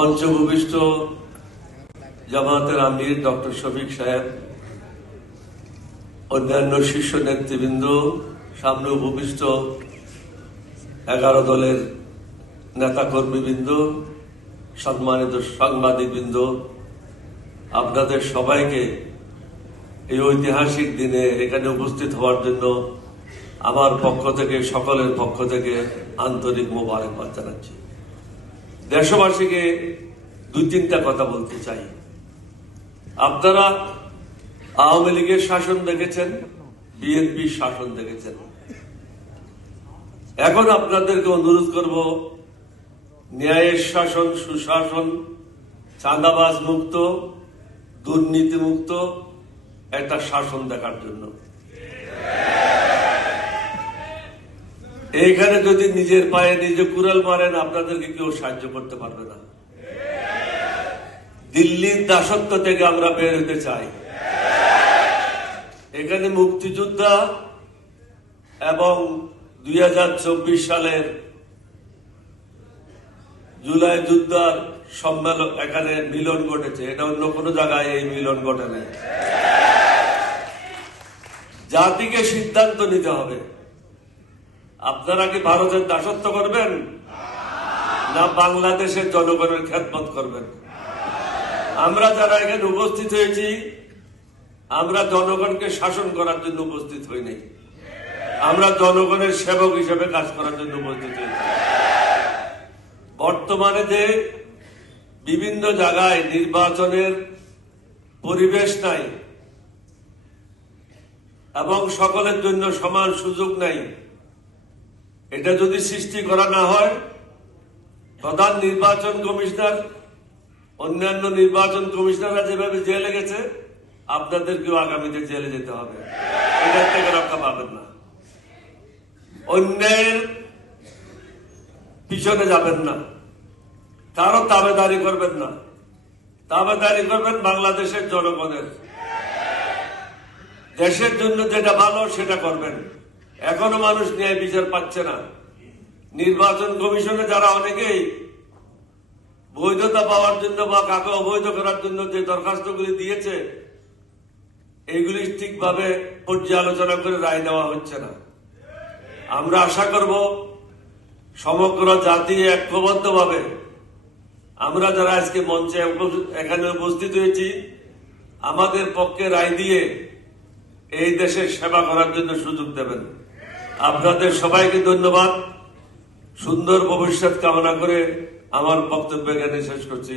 মঞ্চ ভূমিষ্ঠ জামাতের আমির ডক্টর শফিক সাহেব, অন্যান্য শীর্ষ নেতৃবৃন্দ, সামনে ভূমিষ্ঠ 11 দলের নেতাকর্মীবৃন্দ, সম্মানিত সাংবাদিকবৃন্দ, আপনাদের সবাইকে এই ঐতিহাসিক দিনে এখানে উপস্থিত হওয়ার জন্য আমার পক্ষ থেকে, সকলের পক্ষ থেকে আন্তরিক মোবারকবাদ জানাচ্ছি। দেশবাসীকে 2-3টা কথা বলতে চাই। আপনারা আওয়ামী লীগের শাসন দেখেছেন, বিএনপির শাসন দেখেছেন। এখন আপনাদেরকে অনুরোধ করব, ন্যায়ের শাসন, সুশাসন, চাঁদাবাজ মুক্ত, দুর্নীতি মুক্ত একটা শাসন দেখার জন্য। এইখানে যদি নিজের পায়ে নিজে কুড়াল মারেন, আপনাদেরকে কেউ সাহায্য করতে পারবে না। দিল্লির দাসত্ব থেকে আমরা বের হতে চাই। এখানে মুক্তিযোদ্ধা এবং 2024 সালের জুলাই যোদ্ধার সম্মেলন, এখানে মিলন ঘটেছে। এটা অন্য কোনো জায়গায় এই মিলন ঘটে নাই। জাতিকে সিদ্ধান্ত নিতে হবে, আপনারা কি ভারতের দাসত্ব করবেন না বাংলাদেশের জনগণের খেদমত করবেন? আমরা যারা এখানে উপস্থিত হয়েছি, আমরা জনগণকে শাসন করার জন্য উপস্থিত হইনি, আমরা জনগণের সেবক হিসেবে কাজ করার জন্য উপস্থিত হয়েছি। বর্তমানে যে বিভিন্ন জায়গায় নির্বাচনের পরিবেশ নাই এবং সকলের জন্য সমান সুযোগ নাই, এটা যদি সৃষ্টি করা না হয়, প্রধান নির্বাচন কমিশনার, অন্যান্য নির্বাচন কমিশনাররা যেভাবে জেলে গেছে, আপনাদেরকেও আগামীতে জেলে যেতে হবে। এটার থেকে রক্ষা পাবেন না। অন্যের পিছনে যাবেন না, কারো তাবেদারি করবেন না। তাবেদারি করবেন বাংলাদেশের জনগণের। দেশের জন্য যেটা ভালো সেটা করবেন। এখনো মানুষ ন্যায় বিচার পাচ্ছে না। নির্বাচন কমিশনে যারা অনেকেই বৈধতা পাওয়ার জন্য বা কাকে অবৈধ করার জন্য যে দরখাস্তগুলি দিয়েছে, এইগুলি ঠিকভাবে পর্যালোচনা করে রায় দেওয়া হচ্ছে না। আমরা আশা করব সমগ্র জাতি ঐক্যবদ্ধভাবে, আমরা যারা আজকে মঞ্চে এখানে উপস্থিত হয়েছি, আমাদের পক্ষে রায় দিয়ে এই দেশের সেবা করার জন্য সুযোগ দেবেন। আপনাদের সবাইকে ধন্যবাদ। সুন্দর ভবিষ্যৎ কামনা করে আমার বক্তব্য এখানে শেষ করছি।